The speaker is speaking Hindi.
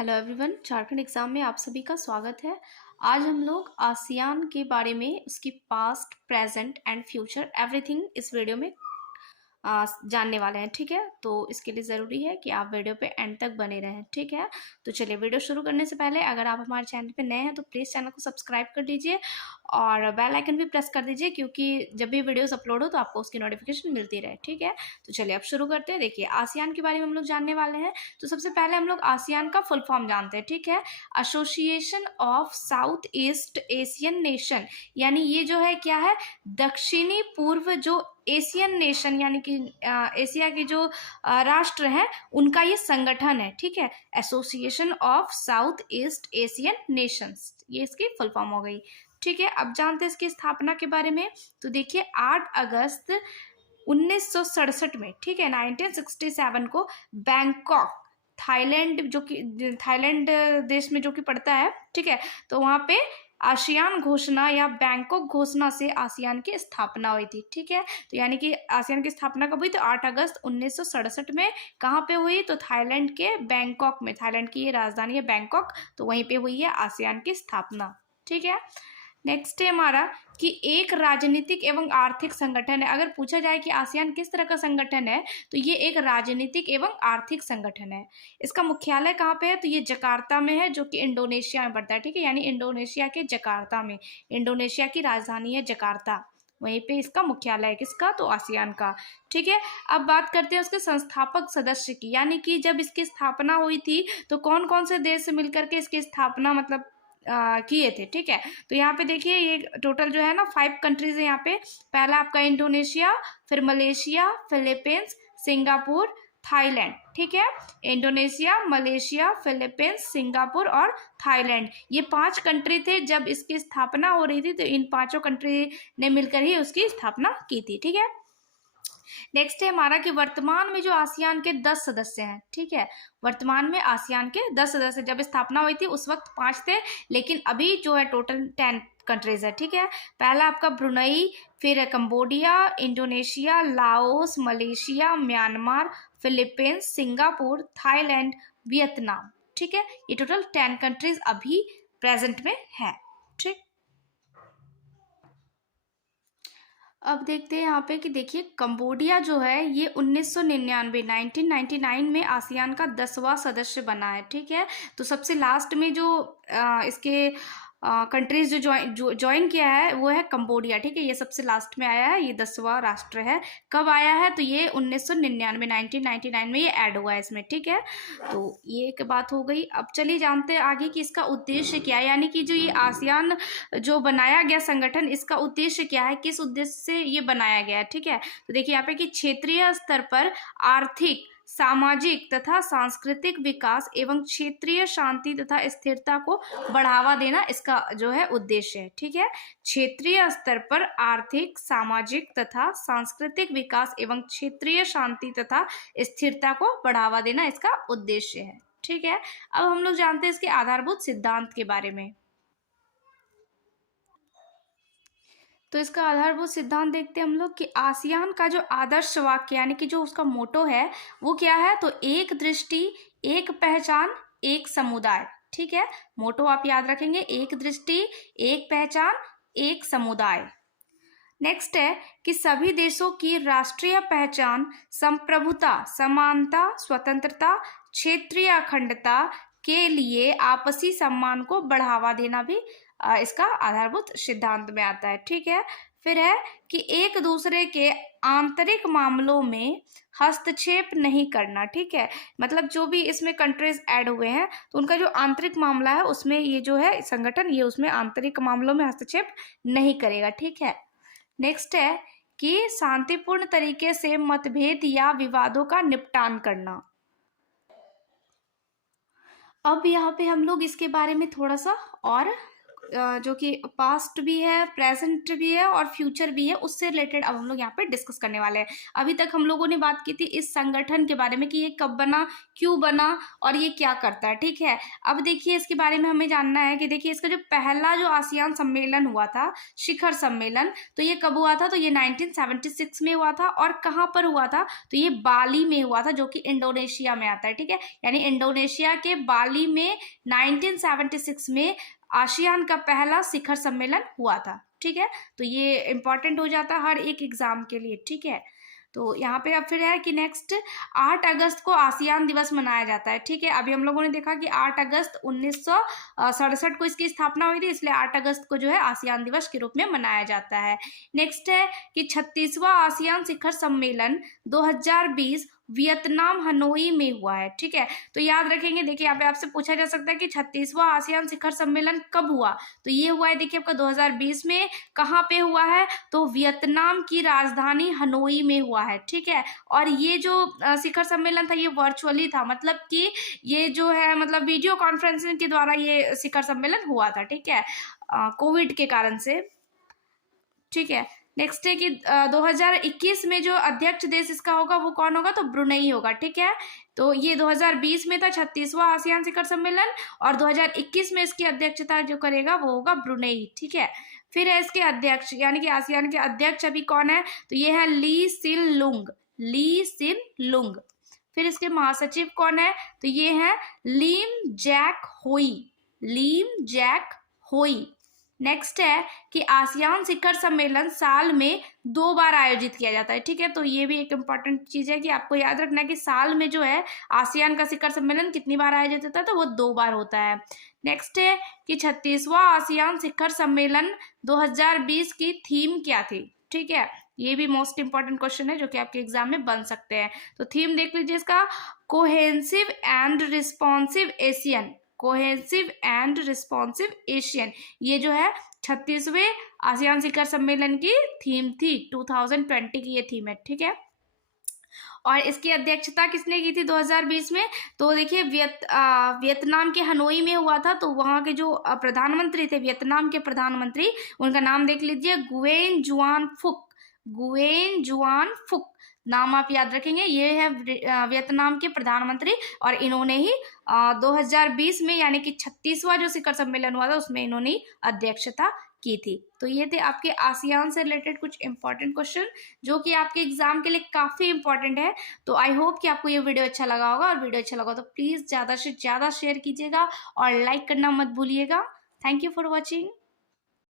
हेलो एवरीवन, झारखंड एग्जाम में आप सभी का स्वागत है। आज हम लोग आसियान के बारे में, उसकी past, present and future everything इस वीडियो में जानने वाले हैं। ठीक है, तो इसके लिए ज़रूरी है कि आप वीडियो पे एंड तक बने रहें। ठीक है, तो चलिए वीडियो शुरू करने से पहले अगर आप हमारे चैनल पे नए हैं तो प्लीज़ चैनल को सब्सक्राइब कर दीजिए और बेल आइकन भी प्रेस कर दीजिए, क्योंकि जब भी वीडियोस अपलोड हो तो आपको उसकी नोटिफिकेशन मिलती रहे। ठीक है, तो चलिए अब शुरू करते हैं। देखिए, आसियान के बारे में हम लोग जानने वाले हैं। तो सबसे पहले हम लोग आसियान का फुल फॉर्म जानते हैं। ठीक है, association of south east Asian nation, यानी ये जो है क्या है, दक्षिणी पूर्व जो एशियन नेशन यानी कि एशिया के जो राष्ट्र हैं उनका ये संगठन है। ठीक है, association of south east Asian Nations, ये इसकी फुल फॉर्म हो गई। ठीक है, अब जानते हैं इसकी स्थापना के बारे में। तो देखिए, 8 अगस्त 1967 में, ठीक है, 1967 को बैंकॉक, थाईलैंड, जो कि थाईलैंड देश में जो कि पड़ता है, ठीक है, तो वहाँ पे आसियान घोषणा या बैंकॉक घोषणा से आसियान की स्थापना हुई थी। ठीक है, तो यानी कि आसियान की स्थापना कब हुई? तो 8 अगस्त 1967 में। कहाँ पे हुई? तो थाईलैंड के बैंकॉक में। थाईलैंड की ये राजधानी है बैंकॉक, तो वहीं पे हुई है आसियान की स्थापना। ठीक है, नेक्स्ट है हमारा कि एक राजनीतिक एवं आर्थिक संगठन है। अगर पूछा जाए कि आसियान किस तरह का संगठन है, तो ये एक राजनीतिक एवं आर्थिक संगठन है। इसका मुख्यालय कहाँ पे है? तो ये जकार्ता में है, जो कि इंडोनेशिया में पड़ता है। ठीक है, यानी इंडोनेशिया के जकार्ता में। इंडोनेशिया की राजधानी है जकार्ता, वहीं पे इसका मुख्यालय है। किसका? तो आसियान का। ठीक है, अब बात करते हैं उसके संस्थापक सदस्य की, यानी कि जब इसकी स्थापना हुई थी तो कौन कौन से देश से मिलकर के इसकी स्थापना मतलब किए थे। ठीक है, तो यहाँ पे देखिए, ये टोटल जो है ना 5 कंट्रीज है यहाँ पे। पहला आपका इंडोनेशिया, फिर मलेशिया, फिलीपींस, सिंगापुर, थाईलैंड। ठीक है, इंडोनेशिया, मलेशिया, फिलीपींस, सिंगापुर और थाईलैंड, ये 5 कंट्री थे जब इसकी स्थापना हो रही थी। तो इन 5 कंट्री ने मिलकर ही उसकी स्थापना की थी। ठीक है, नेक्स्ट है हमारा कि वर्तमान में जो आसियान के 10 सदस्य हैं। ठीक है, वर्तमान में आसियान के 10 सदस्य, जब स्थापना हुई थी उस वक्त 5 थे, लेकिन अभी जो है टोटल 10 कंट्रीज है। ठीक है, पहला आपका ब्रुनई, फिर है Cambodia, Indonesia, Laos, Malaysia, Myanmar, Philippines, Singapore, Thailand, Vietnam. ठीक है, ये टोटल 10 कंट्रीज अभी प्रेजेंट में है। ठीक, अब देखते हैं यहाँ पे कि देखिए, कंबोडिया जो है ये 1999 में आसियान का 10वां सदस्य बना है। ठीक है, तो सबसे लास्ट में जो इसके कंट्रीज जो ज्वाइन किया है वो है कंबोडिया। ठीक है, ये सबसे लास्ट में आया है, ये 10वां राष्ट्र है। कब आया है? तो ये 1999 में ये ऐड हुआ है इसमें। ठीक है, तो ये एक बात हो गई। अब चलिए जानते हैं आगे कि इसका उद्देश्य क्या है, यानी कि जो ये आसियान जो बनाया गया संगठन, इसका उद्देश्य क्या है, किस उद्देश्य से ये बनाया गया है। ठीक है, तो देखिए यहाँ पे कि क्षेत्रीय स्तर पर आर्थिक, सामाजिक तथा सांस्कृतिक विकास एवं क्षेत्रीय शांति तथा स्थिरता को बढ़ावा देना इसका जो है उद्देश्य है। ठीक है, क्षेत्रीय स्तर पर आर्थिक, सामाजिक तथा सांस्कृतिक विकास एवं क्षेत्रीय शांति तथा स्थिरता को बढ़ावा देना इसका उद्देश्य है। ठीक है, अब हम लोग जानते हैं इसके आधारभूत सिद्धांत के बारे में। तो इसका आधारभूत सिद्धांत देखते हैं हम लोग कि आसियान का जो आदर्श वाक्य यानी कि जो उसका मोटो है वो क्या है? तो एक दृष्टि, एक पहचान, एक समुदाय। ठीक है, मोटो आप याद रखेंगे, एक दृष्टि, एक पहचान, एक समुदाय। नेक्स्ट है कि सभी देशों की राष्ट्रीय पहचान संप्रभुता, समानता, स्वतंत्रता, क्षेत्रीय अखंडता के लिए आपसी सम्मान को बढ़ावा देना भी इसका आधारभूत सिद्धांत में आता है। ठीक है, फिर है कि एक दूसरे के आंतरिक मामलों में हस्तक्षेप नहीं करना। ठीक है, मतलब जो भी इसमें कंट्रीज ऐड हुए हैं तो उनका जो आंतरिक मामला है उसमें ये जो है संगठन, ये उसमें आंतरिक मामलों में हस्तक्षेप नहीं करेगा। ठीक है, नेक्स्ट है कि शांतिपूर्ण तरीके से मतभेद या विवादों का निपटान करना। अब यहाँ पे हम लोग इसके बारे में थोड़ा सा और जो कि पास्ट भी है, प्रेजेंट भी है और फ्यूचर भी है, उससे रिलेटेड अब हम लोग यहाँ पे डिस्कस करने वाले हैं। अभी तक हम लोगों ने बात की थी इस संगठन के बारे में कि ये कब बना, क्यों बना और ये क्या करता है, ठीक है। अब देखिए इसके बारे में हमें जानना है कि देखिए इसका जो पहला जो आसियान सम्मेलन हुआ था, शिखर सम्मेलन, तो ये कब हुआ था? तो ये 1976 में हुआ था। और कहाँ पर हुआ था? तो ये बाली में हुआ था, जो कि इंडोनेशिया में आता है, ठीक है। यानी इंडोनेशिया के बाली में 1976 में आसियान का पहला शिखर सम्मेलन हुआ था, ठीक है। तो ये इंपॉर्टेंट हो जाता है हर एक एग्जाम के लिए, ठीक है। तो यहाँ पे अब फिर है कि नेक्स्ट 8 अगस्त को आसियान दिवस मनाया जाता है, ठीक है। अभी हम लोगों ने देखा कि 8 अगस्त 1967 को इसकी स्थापना हुई थी, इसलिए 8 अगस्त को जो है आसियान दिवस के रूप में मनाया जाता है। नेक्स्ट है कि 36वां आसियान शिखर सम्मेलन 2020 वियतनाम हनोई में हुआ है, ठीक है। तो याद रखेंगे, देखिए यहाँ पे आपसे पूछा जा सकता है कि 36वां आसियान शिखर सम्मेलन कब हुआ? तो ये हुआ है देखिए आपका 2020 में। कहाँ पे हुआ है? तो वियतनाम की राजधानी हनोई में हुआ है, ठीक है। और ये जो शिखर सम्मेलन था ये वर्चुअली था, मतलब कि ये जो है मतलब वीडियो कॉन्फ्रेंसिंग के द्वारा ये शिखर सम्मेलन हुआ था, ठीक है, कोविड के कारण से, ठीक है। नेक्स्ट है कि 2021 में जो अध्यक्ष देश इसका होगा वो कौन होगा? तो ब्रुनेई होगा, ठीक है। तो ये 2020 में था 36वां आसियान शिखर सम्मेलन और 2021 में इसकी अध्यक्षता जो करेगा वो होगा ब्रुनेई, ठीक है। फिर है इसके अध्यक्ष, यानी कि आसियान के अध्यक्ष अभी कौन है? तो ये है ली सिन लुंग, ली सिन लुंग। फिर इसके महासचिव कौन है? तो ये है लीम जैक होई, लीम जैक होई। नेक्स्ट है कि आसियान शिखर सम्मेलन साल में 2 बार आयोजित किया जाता है, ठीक है। तो ये भी एक इम्पॉर्टेंट चीज है कि आपको याद रखना है कि साल में जो है आसियान का शिखर सम्मेलन कितनी बार आयोजित होता है? तो वो 2 बार होता है। नेक्स्ट है कि 36वां आसियान शिखर सम्मेलन 2020 की थीम क्या थी, ठीक है। ये भी मोस्ट इंपॉर्टेंट क्वेश्चन है जो कि आपके एग्जाम में बन सकते हैं। तो थीम देख लीजिए इसका, cohesive and responsive Asian, cohesive and responsive Asian. ये जो है 36वें आसियान शिखर सम्मेलन की थीम थी, 2020 की ये थीम है, ठीक है। और इसकी अध्यक्षता किसने की थी 2020 में? तो देखिए वियतनाम के हनोई में हुआ था। तो वहाँ के जो प्रधानमंत्री थे, वियतनाम के प्रधानमंत्री, उनका नाम देख लीजिए, गुएन जुआन फुक, गुएन जुआन फुक नाम आप याद रखेंगे। ये है वियतनाम के प्रधानमंत्री और इन्होंने ही 2020 में यानी कि 36वां जो शिखर सम्मेलन हुआ था उसमें इन्होंने अध्यक्षता की थी। तो ये थे आपके आसियान से रिलेटेड कुछ इंपॉर्टेंट क्वेश्चन जो कि आपके एग्जाम के लिए काफी इंपॉर्टेंट है। तो आई होप कि आपको ये वीडियो अच्छा लगा होगा, और वीडियो अच्छा लगा तो प्लीज ज्यादा से ज्यादा शेयर कीजिएगा और लाइक करना मत भूलिएगा। Thank you for watching.